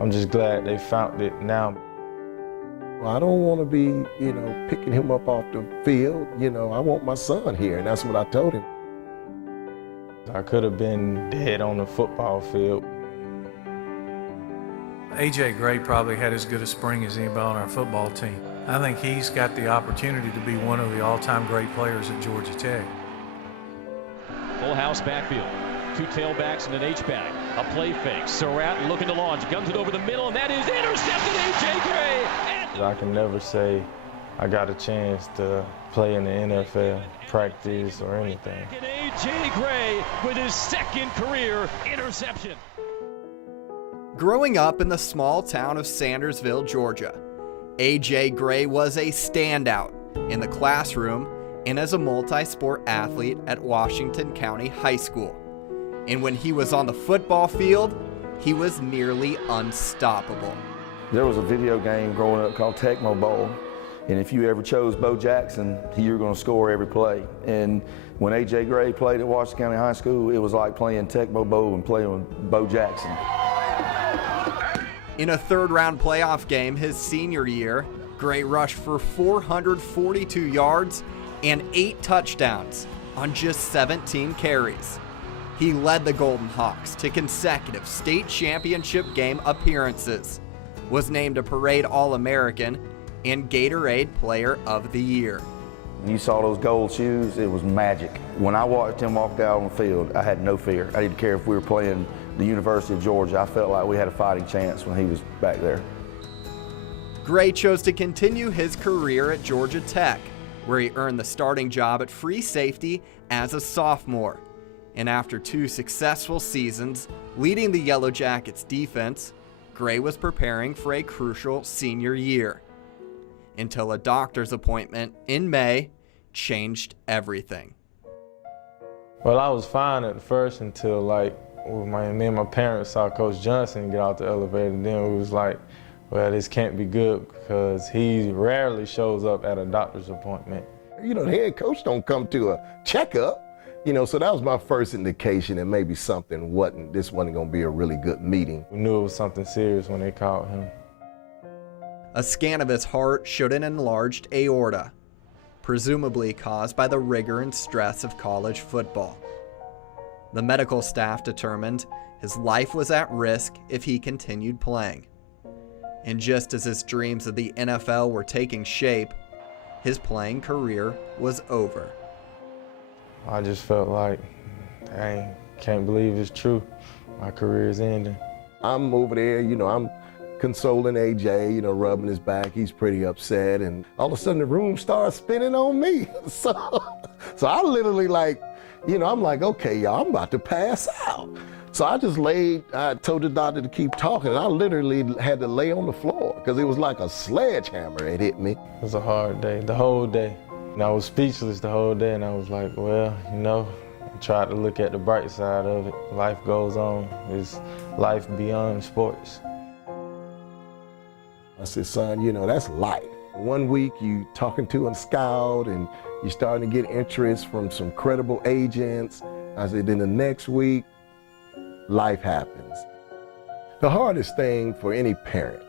I'm just glad they found it now. I don't want to be, picking him up off the field. I want my son here, and that's what I told him. I could have been dead on the football field. A.J. Gray probably had as good a spring as anybody on our football team. I think he's got the opportunity to be one of the all-time great players at Georgia Tech. Full house backfield. Two tailbacks and an H-back. A play fake. Sherrod looking to launch. Guns it over the middle, and that is intercepted. A.J. Gray. I can never say I got a chance to play in the NFL, practice, or anything. And A.J. Gray with his second career interception. Growing up in the small town of Sandersville, Georgia, A.J. Gray was a standout in the classroom and as a multi-sport athlete at Washington County High School. And when he was on the football field, he was nearly unstoppable. There was a video game growing up called Tecmo Bowl, and if you ever chose Bo Jackson, you were going to score every play. And when A.J. Gray played at Washington County High School, it was like playing Tecmo Bowl and playing with Bo Jackson. In a third-round playoff game his senior year, Gray rushed for 442 yards and 8 touchdowns on just 17 carries. He led the Golden Hawks to consecutive state championship game appearances, was named a Parade All-American and Gatorade Player of the Year. When you saw those gold shoes, it was magic. When I watched him walk out on the field, I had no fear. I didn't care if we were playing the University of Georgia. I felt like we had a fighting chance when he was back there. Gray chose to continue his career at Georgia Tech, where he earned the starting job at free safety as a sophomore. And after 2 successful seasons leading the Yellow Jackets defense, Gray was preparing for a crucial senior year, until a doctor's appointment in May changed everything. Well, I was fine at first until me and my parents saw Coach Johnson get out the elevator, and then it was like, well, this can't be good because he rarely shows up at a doctor's appointment. The head coach don't come to a checkup, so that was my first indication that maybe something this wasn't going to be a really good meeting. We knew it was something serious when they called him. A scan of his heart showed an enlarged aorta, presumably caused by the rigor and stress of college football. The medical staff determined his life was at risk if he continued playing. And just as his dreams of the NFL were taking shape, his playing career was over. I just felt like, I can't believe it's true. My career is ending. I'm over there, I'm consoling AJ, rubbing his back. He's pretty upset, and all of a sudden the room starts spinning on me. So I literally I'm like, okay, y'all, I'm about to pass out. So I told the doctor to keep talking, and I literally had to lay on the floor because it was like a sledgehammer had hit me. It was a hard day, the whole day. And I was speechless the whole day, and I was like, well, I tried to look at the bright side of it. Life goes on. There's life beyond sports. I said, son, that's life. One week you talking to a scout and you're starting to get interest from some credible agents. I said, then the next week, life happens. The hardest thing for any parent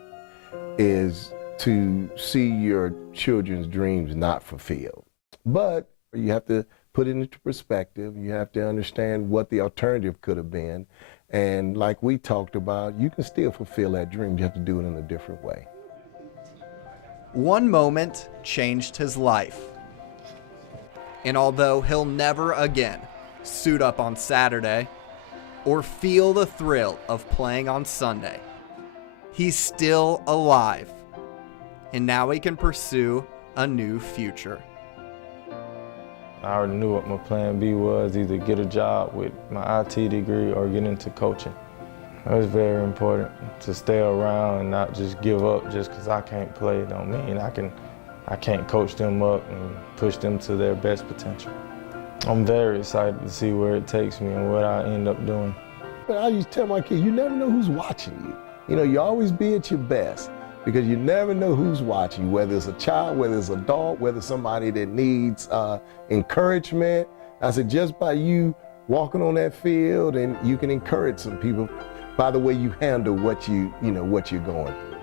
is to see your children's dreams not fulfilled. But you have to put it into perspective. You have to understand what the alternative could have been. And like we talked about, you can still fulfill that dream. You have to do it in a different way. One moment changed his life. And although he'll never again suit up on Saturday or feel the thrill of playing on Sunday, he's still alive. And now he can pursue a new future. I already knew what my plan B was, either get a job with my IT degree or get into coaching. It was very important to stay around and not just give up just because I can't play. Don't mean I can't coach them up and push them to their best potential. I'm very excited to see where it takes me and what I end up doing. I used to tell my kids, you never know who's watching you. You always be at your best because you never know who's watching you, whether it's a child, whether it's an adult, whether it's somebody that needs encouragement. I said, just by you walking on that field and you can encourage some people, by the way you handle what you're going through.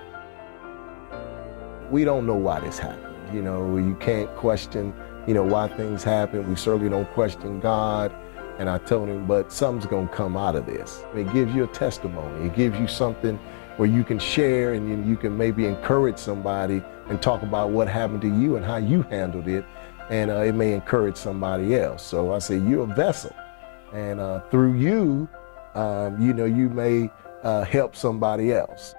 We don't know why this happened. You can't question, why things happen. We certainly don't question God. And I told him, but something's gonna come out of this. It gives you a testimony. It gives you something where you can share, and then you can maybe encourage somebody and talk about what happened to you and how you handled it. And it may encourage somebody else. So I say, you're a vessel. And through you, you may help somebody else.